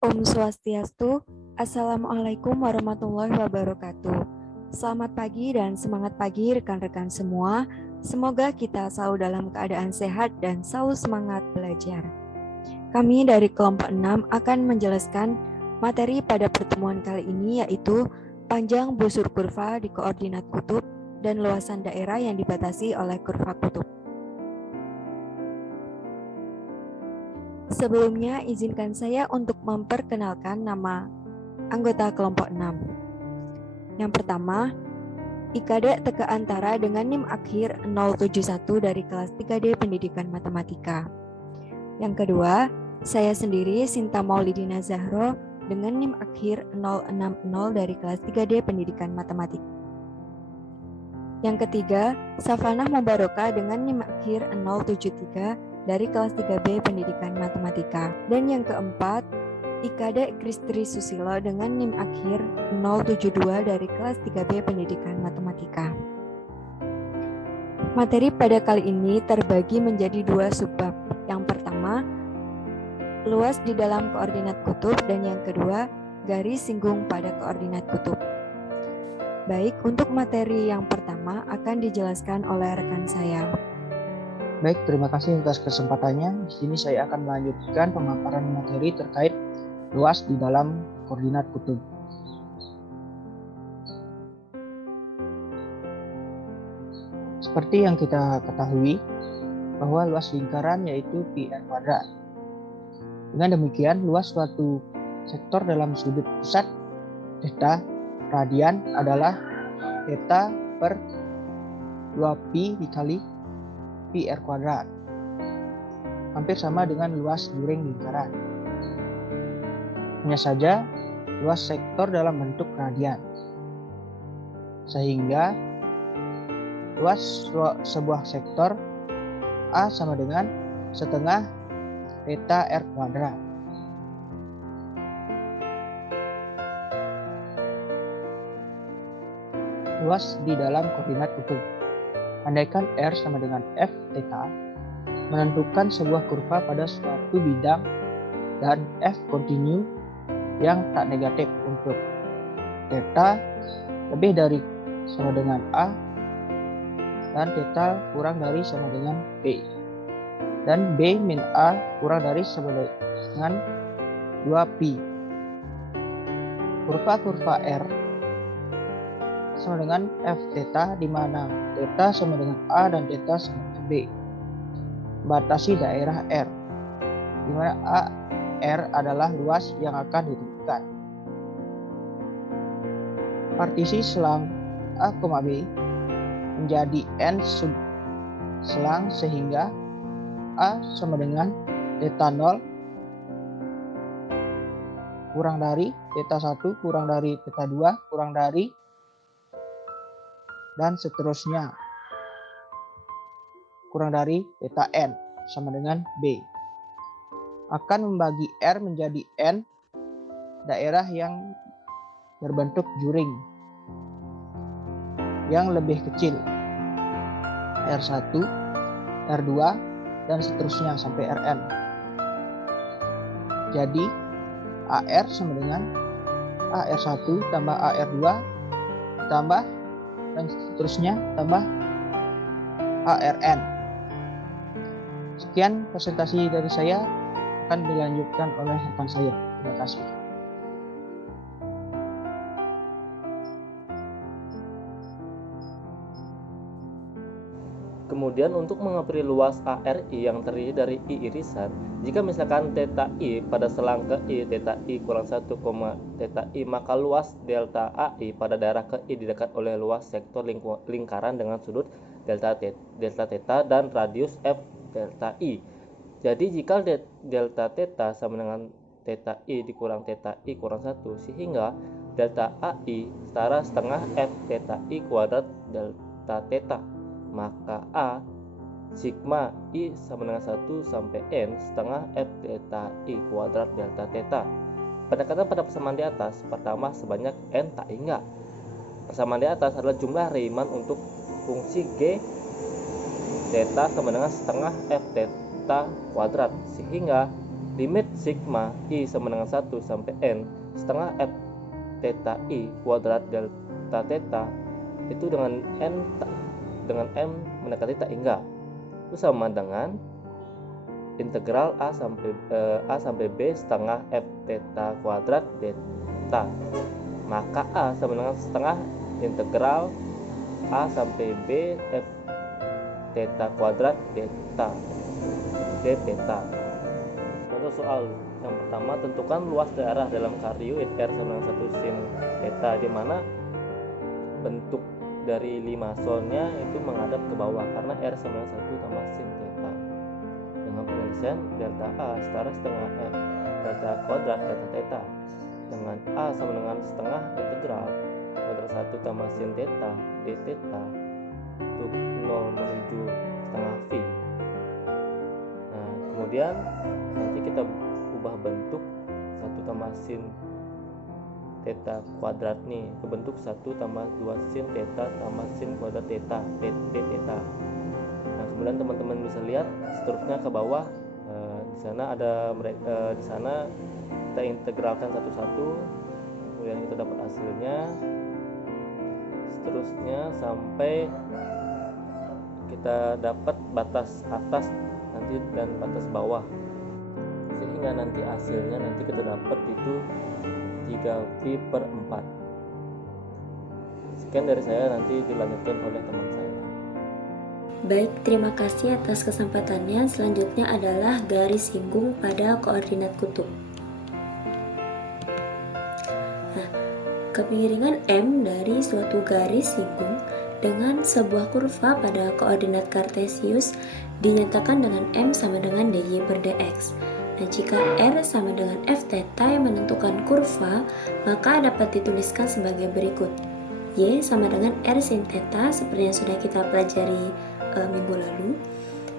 Om Swastiastu, Assalamualaikum warahmatullahi wabarakatuh. Selamat pagi dan semangat pagi rekan-rekan semua. Semoga kita selalu dalam keadaan sehat dan selalu semangat belajar. Kami dari kelompok 6 akan menjelaskan materi pada pertemuan kali ini, yaitu panjang busur kurva di koordinat kutub dan luasan daerah yang dibatasi oleh kurva kutub. Sebelumnya, izinkan saya untuk memperkenalkan nama anggota kelompok 6. Yang pertama, Ikade Teka Antara dengan NIM akhir 071 dari kelas 3D Pendidikan Matematika. Yang kedua, saya sendiri Sinta Maulidina Zahro dengan NIM akhir 060 dari kelas 3D Pendidikan Matematika. Yang ketiga, Safanah Mubaroka dengan NIM akhir 073 dari kelas 3B Pendidikan Matematika. Dan yang keempat, Ikade Kristri Susilo dengan NIM akhir 072 dari kelas 3B Pendidikan Matematika. Materi pada kali ini terbagi menjadi dua subbab. Yang pertama, luas di dalam koordinat kutub, dan yang kedua, garis singgung pada koordinat kutub. Baik, untuk materi yang pertama akan dijelaskan oleh rekan saya. Baik, terima kasih atas kesempatannya. Di sini saya akan melanjutkan pemaparan materi terkait luas di dalam koordinat kutub. Seperti yang kita ketahui, bahwa luas lingkaran yaitu πr². Dengan demikian, luas suatu sektor dalam sudut pusat θ radian adalah θ per 2π dikali πr². Hampir sama dengan luas juring lingkaran. Hanya saja luas sektor dalam bentuk radian. Sehingga luas sebuah sektor A sama dengan setengah θ r². Luas di dalam koordinat kutub. Andaikan R sama dengan f θ, menentukan sebuah kurva pada suatu bidang dan f kontinu yang tak negatif untuk θ lebih dari sama dengan A dan θ kurang dari sama dengan B, dan B min A kurang dari sama dengan 2π. Kurva R sama dengan f θ, di mana θ sama dengan A dan θ sama dengan B. Batasi daerah R, di mana A R adalah luas yang akan ditentukan. Partisi selang A, B menjadi N sub selang, sehingga A sama dengan θ0 kurang dari θ1 kurang dari θ2 kurang dari, dan seterusnya, kurang dari θn sama dengan B. Akan membagi R menjadi N daerah yang berbentuk juring yang lebih kecil, R1, R2, dan seterusnya sampai Rn. Jadi AR sama dengan AR1 tambah AR2 tambah dan seterusnya tambah ARN. Sekian presentasi dari saya, akan dilanjutkan oleh rekan saya. Terima kasih. Kemudian untuk mengapri luas ARI yang terdiri dari I irisan, jika misalkan θ I pada selang ke I, θ I kurang 1, θ I, maka luas delta AI pada daerah ke I didekat oleh luas sektor lingkaran dengan sudut delta θ dan radius F delta I. Jadi jika delta θ sama dengan θ I dikurang θ I kurang 1, sehingga delta AI setara setengah F θ I kuadrat delta θ. Maka A sigma I sama dengan 1 sampai N setengah F delta I kuadrat delta θ. Pendekatan pada persamaan di atas, pertama sebanyak N tak hingga. Persamaan di atas adalah jumlah Riemann untuk fungsi G θ sama dengan setengah F θ kuadrat, sehingga limit sigma I sama dengan 1 sampai N setengah F theta I kuadrat delta theta itu dengan M mendekati tak hingga itu sama dengan integral A sampai B setengah F theta kuadrat theta. Maka A sama dengan setengah integral A sampai B F theta kuadrat theta d theta. Contoh soal yang pertama, tentukan luas daerah dalam kardioid R sama dengan 1 sin theta, di mana bentuk dari limasonnya itu menghadap ke bawah karena R sama dengan 1 tambah sin theta. Dengan penyelesaian delta A setara setengah F theta kuadrat theta theta dengan A sama dengan setengah integral kuadrat 1 tambah sin theta d theta untuk 0 menuju setengah V. Nah, kemudian nanti kita ubah bentuk 1 tambah sin theta kuadrat nih ke bentuk 1 tambah 2 sin theta tambah sin kuadrat theta d theta. Nah, kemudian teman-teman bisa lihat struknya ke bawah. Di sana ada di sana kita integralkan satu-satu, kemudian kita dapat hasilnya. Seterusnya sampai kita dapat batas atas nanti dan batas bawah, sehingga nanti hasilnya nanti kita dapat itu 3V/4. Sekian dari saya, nanti dilanjutkan oleh teman saya. Baik, terima kasih atas kesempatannya. Selanjutnya adalah garis singgung pada koordinat kutub. Nah, kemiringan M dari suatu garis singgung dengan sebuah kurva pada koordinat kartesius dinyatakan dengan M sama dengan dy/dx. Nah, jika R sama dengan f theta yang menentukan kurva, maka dapat dituliskan sebagai berikut. Y sama dengan R sin theta seperti yang sudah kita pelajari minggu lalu,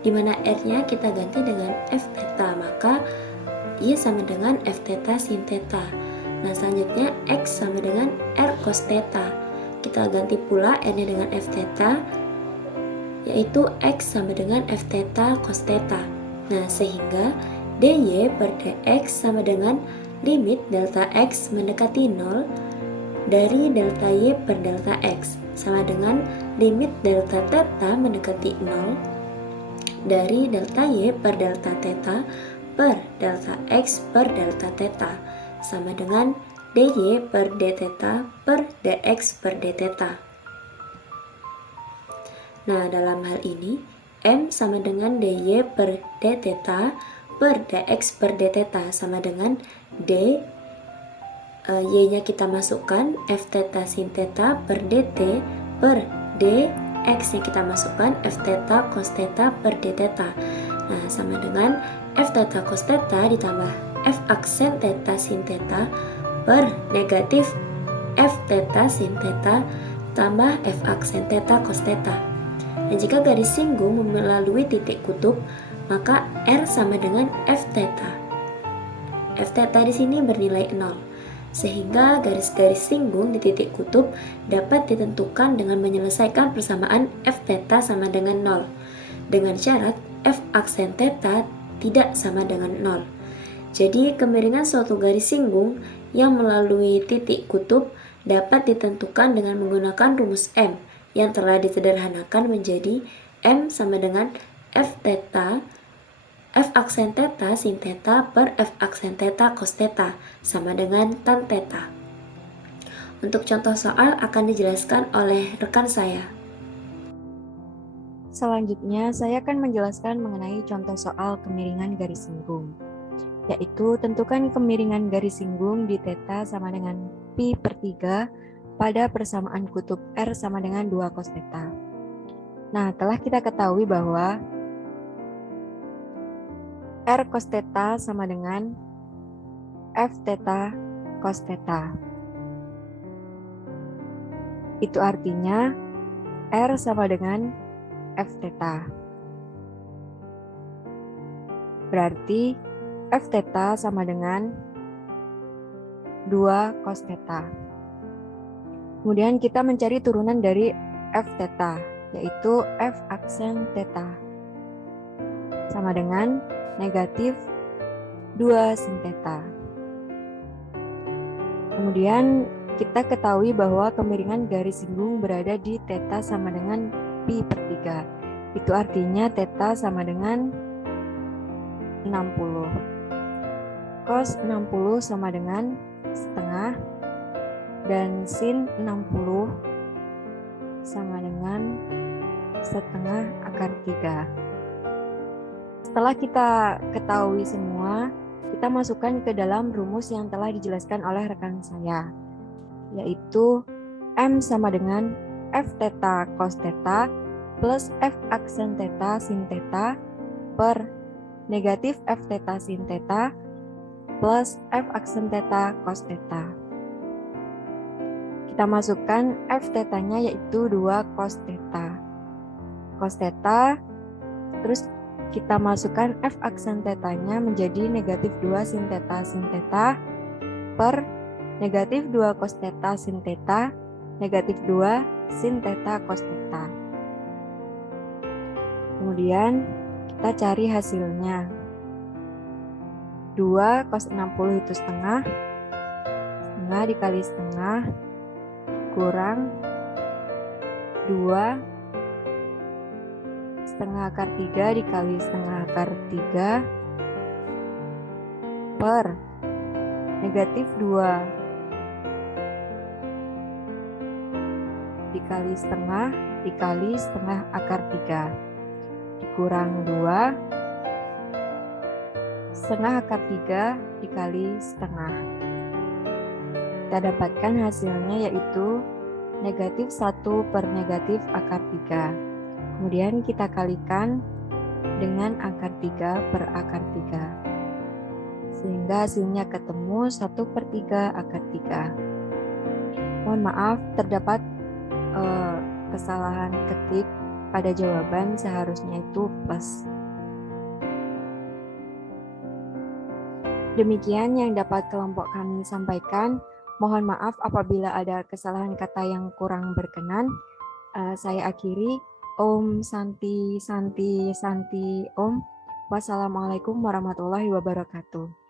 di mana R-nya kita ganti dengan f theta, maka Y sama dengan f theta sin theta. Nah, selanjutnya X sama dengan R cos theta. Kita ganti pula R-nya dengan f theta, yaitu X sama dengan f theta cos theta. Nah, sehingga dy/dx sama dengan limit delta X mendekati 0 dari delta Y/delta X sama dengan limit delta theta mendekati 0 dari delta Y/delta theta per delta X/delta theta sama dengan dy/d theta per dx/d theta. Nah, dalam hal ini M sama dengan dy/d theta per dx/d theta sama dengan d, y-nya kita masukkan f theta sin theta per dt per dx nya kita masukkan f theta cos theta per d theta. Nah, sama dengan f theta cos theta ditambah f aksen theta sin theta per negatif f theta sin theta tambah f aksen theta cos theta. Dan jika garis singgung melalui titik kutub, maka R sama dengan f theta. F theta di sini bernilai 0. Sehingga garis-garis singgung di titik kutub dapat ditentukan dengan menyelesaikan persamaan f theta sama dengan 0 dengan syarat f aksen theta tidak sama dengan 0. Jadi kemiringan suatu garis singgung yang melalui titik kutub dapat ditentukan dengan menggunakan rumus M yang telah disederhanakan menjadi M sama dengan f theta f aksen theta sin theta per f aksen theta cos theta sama dengan tan theta. Untuk contoh soal akan dijelaskan oleh rekan saya. Selanjutnya, saya akan menjelaskan mengenai contoh soal kemiringan garis singgung, yaitu tentukan kemiringan garis singgung di theta sama dengan pi/3 pada persamaan kutub R sama dengan 2 cos theta. Nah, telah kita ketahui bahwa R cos theta sama dengan F theta cos theta. Itu artinya R sama dengan F theta. Berarti F theta sama dengan 2 cos theta. Kemudian kita mencari turunan dari F theta, yaitu F aksen theta sama dengan negatif 2 sin theta. Kemudian kita ketahui bahwa kemiringan garis singgung berada di theta sama dengan pi per 3. Itu artinya theta sama dengan 60. Cos 60 sama dengan setengah dan sin 60 sama dengan setengah akar 3. Setelah kita ketahui semua, kita masukkan ke dalam rumus yang telah dijelaskan oleh rekan saya, yaitu M sama dengan F theta cos theta plus F aksen theta sin theta per negatif F theta sin theta plus F aksen theta cos theta. Kita masukkan F theta-nya yaitu 2 cos theta. Cos theta, terus kita masukkan F aksen theta-nya menjadi negatif 2 sin theta per negatif 2 cos theta sin theta, negatif 2 sin theta cos theta. Kemudian kita cari hasilnya. 2 cos 60 itu setengah dikali setengah kurang 2 setengah akar 3 dikali setengah akar 3 per negatif 2 dikali setengah akar 3 dikurang 2 setengah akar 3 dikali setengah. Kita dapatkan hasilnya yaitu negatif 1 per negatif akar 3. Kemudian kita kalikan dengan akar 3 per akar 3. Sehingga hasilnya ketemu 1 per 3 akar 3. Mohon maaf, terdapat kesalahan ketik pada jawaban, seharusnya itu plus. Demikian yang dapat kelompok kami sampaikan. Mohon maaf apabila ada kesalahan kata yang kurang berkenan. Saya akhiri. Om Santi Santi Santi Om. Wassalamualaikum warahmatullahi wabarakatuh.